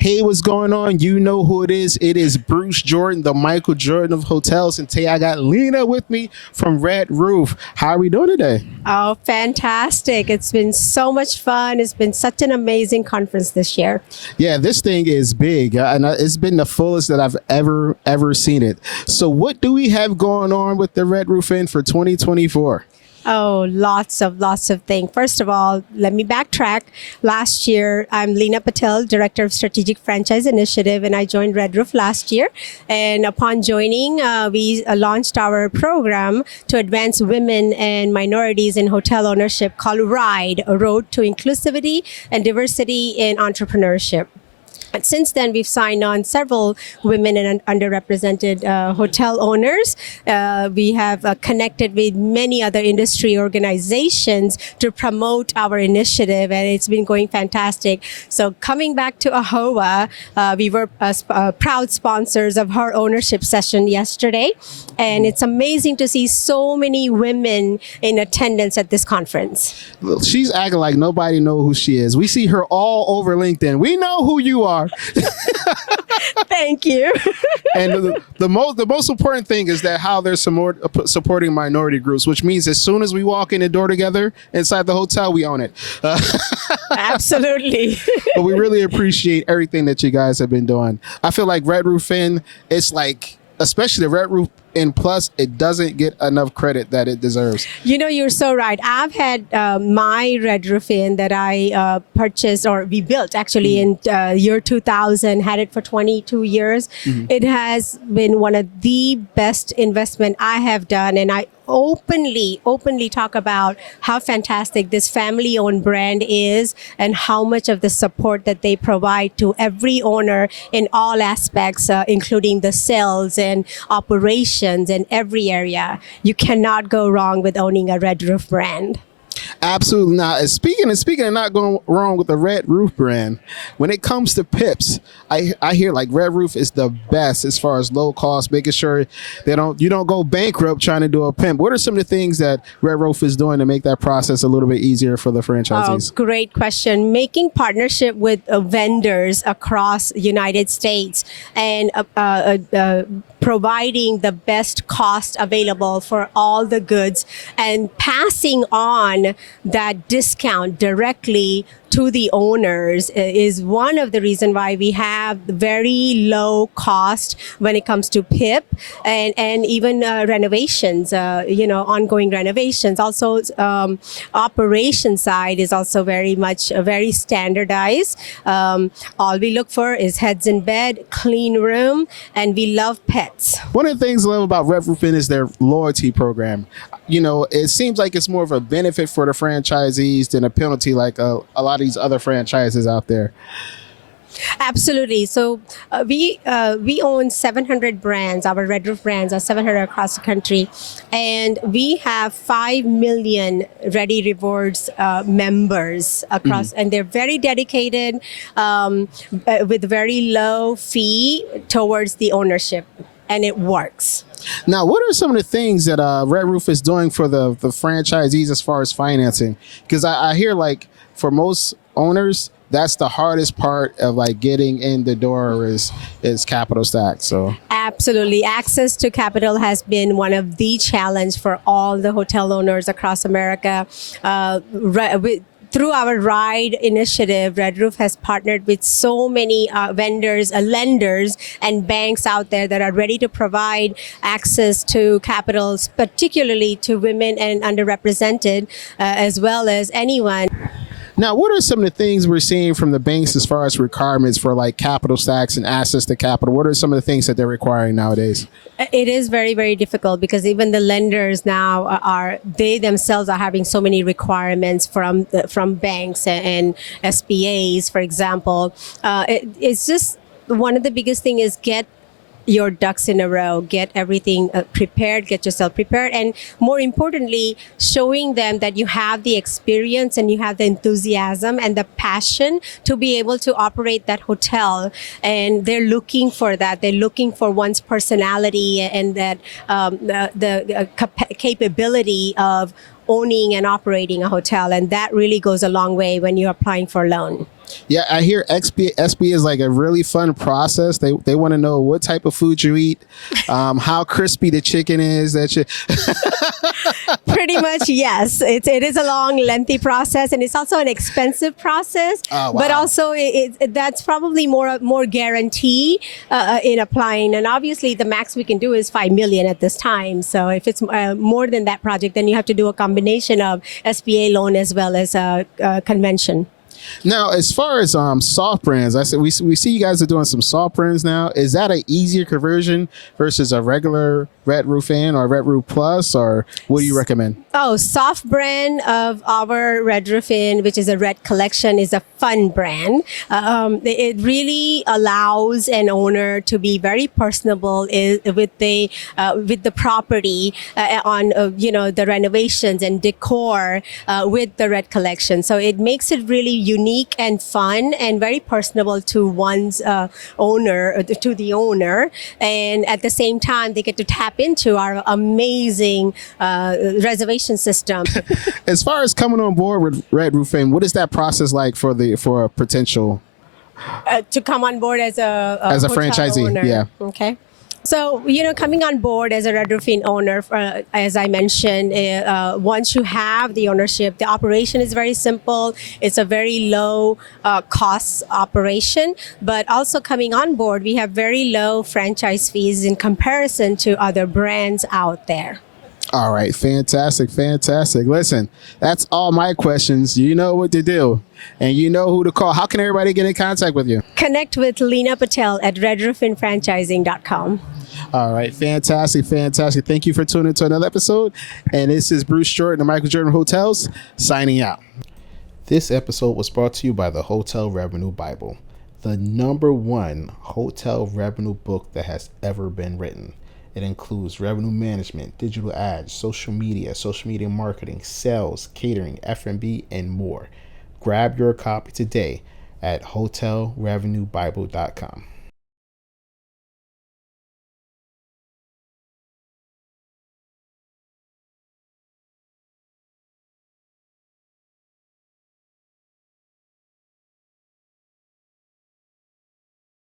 Hey, what's going on? You know who it is. It is Bruce Jordan, the Michael Jordan of hotels. And today I got Lina with me from Red Roof. How are we doing today? Oh, fantastic. It's been so much fun. It's been such an amazing conference this year. Yeah, this thing is big, and it's been the fullest that I've ever seen it. So what do we have going on with the Red Roof Inn for 2024? Oh, lots of things. First of all, let me backtrack. Last year, I'm Lina Patel, Director of Strategic Franchise Initiative, and I joined Red Roof last year. And upon joining, we launched our program to advance women and minorities in hotel ownership called RIDE, a Road to Inclusivity and Diversity in Entrepreneurship. And since then, we've signed on several women and underrepresented hotel owners. We have connected with many other industry organizations to promote our initiative, and it's been going fantastic. So coming back to AHOA, we were proud sponsors of her ownership session yesterday, and it's amazing to see so many women in attendance at this conference. She's acting like nobody knows who she is. We see her all over LinkedIn. We know who you are. Thank you. And the most important thing is that how they're supporting minority groups, which means as soon as we walk in the door together inside the hotel, we own it. Absolutely. But we really appreciate everything that you guys have been doing. I feel like Red Roof Inn, it's like, especially the Red Roof Inn Plus, it doesn't get enough credit that it deserves. You know, you're so right. I've had my Red Roof Inn that I purchased, or we built actually in year 2000, had it for 22 years. It has been one of the best investment I have done, and I openly talk about how fantastic this family-owned brand is and how much of the support that they provide to every owner in all aspects, including the sales and operations and every area. You cannot go wrong with owning a Red Roof brand. Absolutely not. And speaking of not going wrong with the Red Roof brand, when it comes to PIPs, I hear like Red Roof is the best as far as low cost, making sure you don't go bankrupt trying to do a pimp. What are some of the things that Red Roof is doing to make that process a little bit easier for the franchisees? Oh, great question. Making partnership with vendors across the United States and providing the best cost available for all the goods and passing on that discount directly to the owners is one of the reasons why we have very low cost when it comes to PIP and even renovations, ongoing renovations. Also, operation side is also very standardized. All we look for is heads in bed, clean room, and we love pets. One of the things I love about Red Roof Inn is their loyalty program. You know, it seems like it's more of a benefit for the franchisees than a penalty like a lot of these other franchises out there. Absolutely. So we own 700 brands. Our Red Roof brands are 700 across the country, and we have 5 million Ready Rewards members across, and they're very dedicated with very low fee towards the ownership, and it works. Now, what are some of the things that Red Roof is doing for the franchisees as far as financing? Because I hear like for most owners, that's the hardest part of like getting in the door is capital stack. So absolutely, access to capital has been one of the challenge for all the hotel owners across America. Through our RIDE initiative, Red Roof has partnered with so many vendors, lenders, and banks out there that are ready to provide access to capital, particularly to women and underrepresented, as well as anyone. Now, what are some of the things we're seeing from the banks as far as requirements for like capital stacks and access to capital? What are some of the things that they're requiring nowadays? It is very, very difficult because even the lenders now they themselves are having so many requirements from banks and SBAs, for example. It's just one of the biggest thing is get your ducks in a row, get everything prepared, get yourself prepared, and more importantly, showing them that you have the experience and you have the enthusiasm and the passion to be able to operate that hotel. And they're looking for that. They're looking for one's personality and that the capability of owning and operating a hotel. And that really goes a long way when you're applying for a loan. Yeah, I hear SBA is like a really fun process. They want to know what type of food you eat, how crispy the chicken is. Pretty much, yes. It is a long, lengthy process, and it's also an expensive process. Oh, wow. But also, that's probably more guarantee in applying. And obviously, the max we can do is $5 million at this time. So if it's more than that project, then you have to do a combination of SBA loan as well as a convention. Now, as far as soft brands, I said we see you guys are doing some soft brands now. Is that an easier conversion versus a regular Red Roof Inn or Red Roof Plus, or what do you recommend? Oh, soft brand of our Red Roof Inn, which is a Red Collection, is a fun brand. It really allows an owner to be very personable with the property on the renovations and decor with the Red Collection. So it makes it really unique and fun and very personable to one's owner, to the owner, and at the same time they get to tap into our amazing reservation system. As far as coming on board with Red Roof Inn, what is that process like for a potential to come on board as a hotel franchisee? owner? Yeah. Okay. So, coming on board as a Red Roof Inn owner, as I mentioned, once you have the ownership, the operation is very simple. It's a very low cost operation, but also coming on board, we have very low franchise fees in comparison to other brands out there. All right, fantastic. Listen, that's all my questions. You know what to do, and you know who to call. How can everybody get in contact with you? Connect with Lina Patel at redroofinfranchising.com. All right, fantastic. Thank you for tuning to another episode. And this is Bruce Jordan of Michael Jordan Hotels signing out. This episode was brought to you by the Hotel Revenue Bible, the #1 hotel revenue book that has ever been written. It includes revenue management, digital ads, social media marketing, sales, catering, F&B, and more. Grab your copy today at hotelrevenuebible.com.